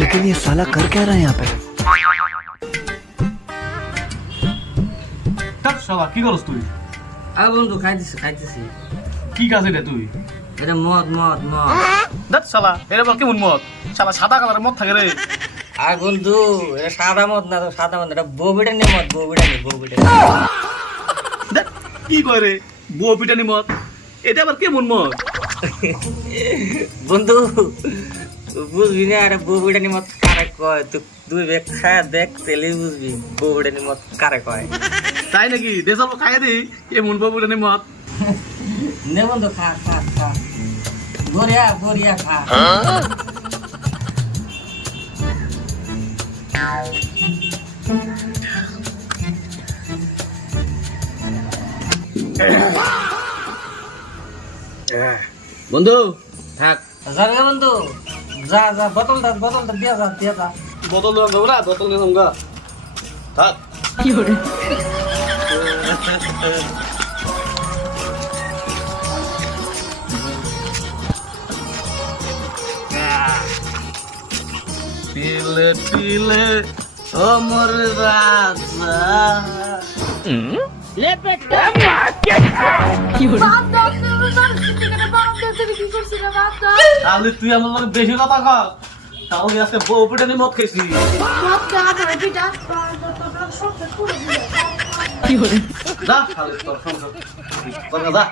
लेकिन ये साला कर क्या रहा है यहाँ पे? শালা কি করছ তুই? আ বন্ধু খাইতেছি কি কাজ এটা তুই? এটা মদ দেখ শালা এর বল কেমন মদ? শালা সাদা কালারের মদ থাকে রে। আর বন্ধু এটা সাদা মদ না, সাদা মদ এটা বউবিটানি মদ, বউবিটানি। দেখ কি কয় রে বউ পিটানি মদ, এটা আবার কেমন মদ? বন্ধু বুঝবি না এটা বউবিটানি মদ কারে কয়, তো দুই বেগ খায় দেখ তেলে বুঝবি বউবিটানি মদ কারে কয়। তাই নাকি? দেশাল খাইয়া দি কেমন বউ পিটানি মদ। নে বন্ধু খা গড়িয়া খা। বন্ধু থাক যাবে বন্ধু, যা বোতলটা দিয়া যা। বোতল দেবো না, বোতল নিয়ে যাবো থাক। পিলে ও মোর রাজা। তাহলে তুই আমার লগে বেশি কথা কর, তাহলে আজকে বউ পিটানি মদ খাইছি। যা তাহলে তোর সংসার যা।